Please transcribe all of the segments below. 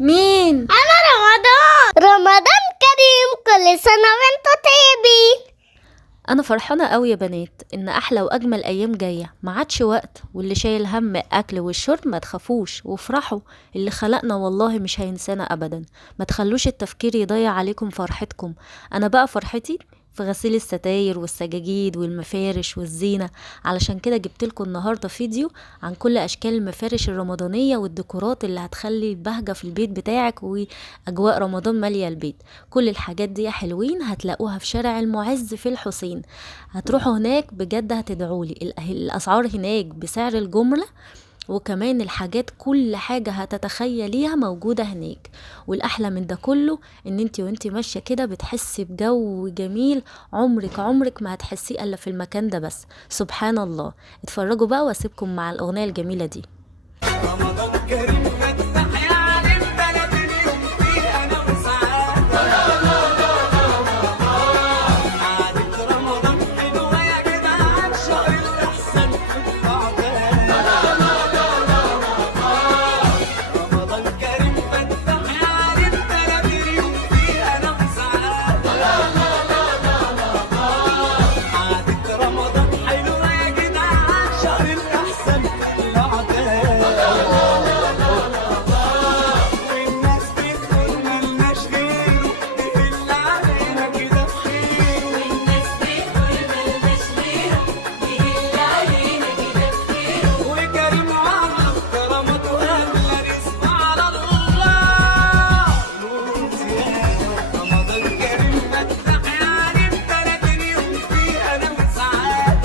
مين؟ أنا رمضان كريم، كل سنة وانتوا طيبين. انا فرحانه قوي يا بنات ان احلى واجمل ايام جايه، ما عادش وقت، واللي شايل هم الاكل والشرب ما تخافوش وافرحوا. اللي خلقنا والله مش هينسانا ابدا. ما تخلوش التفكير يضيع عليكم فرحتكم. انا بقى فرحتي في غسيل الستاير والسجاجيد والمفارش والزينة. علشان كده جبتلكم النهاردة فيديو عن كل أشكال المفارش الرمضانية والديكورات اللي هتخلي بهجة في البيت بتاعك وأجواء رمضان مالية البيت. كل الحاجات دي حلوين هتلاقوها في شارع المعز في الحسين. هتروحوا هناك بجد هتدعولي. الأسعار هناك بسعر الجملة، وكمان الحاجات كل حاجة هتتخيليها موجودة هناك. والأحلى من ده كله ان وانتي ماشية كده بتحسي بجو جميل عمرك ما هتحسيه الا في المكان ده بس. سبحان الله. اتفرجوا بقى واسيبكم مع الأغنية الجميلة دي. رمضان كريم فتح يا عالم بلد اليوم فيه انا وسعاد. عادة رمضان حلوة يا جدعان، شهر الأحسن في الأعداد. رمضان كريم فتح يا عالم بلد اليوم فيه انا وسعاد. عادة رمضان حلوة يا جدعان، شهر الأحسن في الأعداد. والناس بتقول ملناش غيره، بيهل علينا كده بخيره. والناس بتقول ملناش غيره، بيهل علينا كده بخيره. وكريم وعمر كرامته أغلى رزق على الله. نور زيادة رمضان كريم فتح يا عالم بلد اليوم فيه أنا وسعاد.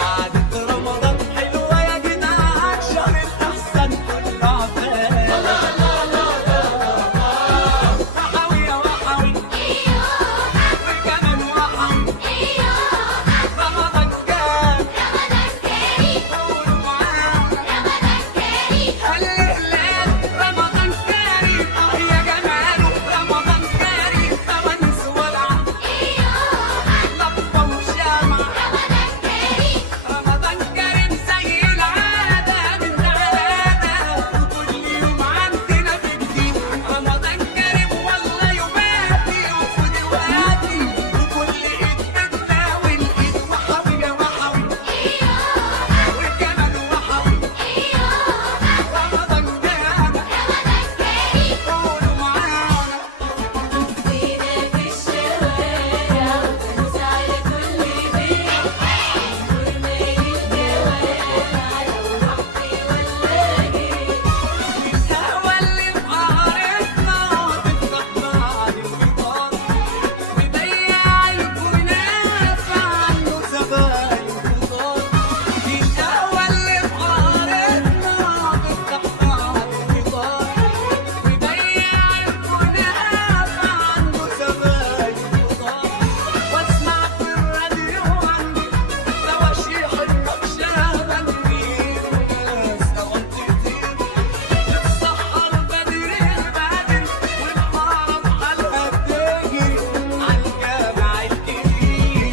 عادة رمضان حلوة يا جدعان، شهر الأحسن في الأعداد. وحوي يا وحوي وكمان وحوي. رمضان كان قولوا معانا هالهلال. رمضان كريم يا جماله. رمضان كريم فوانيس ولعة لمبة وشمعة. رمضان كريم زي العادة من العادة، وكل يوم عندنا بنجيب. رمضان كريم والله يوماتي وفدواتي، وكل ايد بتناول ايد. وحوي يا وحوي وكمان وحوي. رمضان كان قولوا معانا زينة في الشوارع وفانوس على كل بيت، نور مالي الجوامع لو رحت ولا جيت. القهوة اللي بقارتنا تفتح بعد الفطار، مضيع الكنافة عنده زباين كتار. القهوة اللي بقارتنا تفتح بعد الفطار، مضيع الكنافة عنده زباين كتار. واسمع في الراديو عندي تواشيح النقشة غني، وناس أوان كتير تتسحر بدري البدر، والحارة بحالها بتجري عالجامع الكبير.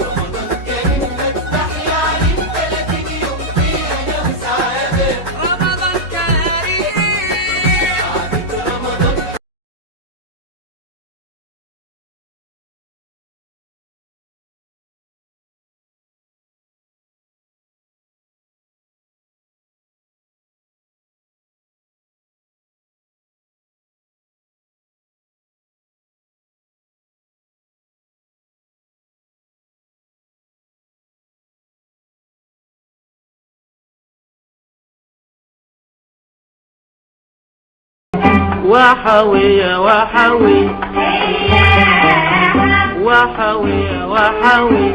رمضان كريم فتح يا عالم بلد اليوم فيه أنا وسعادة. رمضان كريم عادة رمضان. وحوي يا وحوي وحوي يا وحوي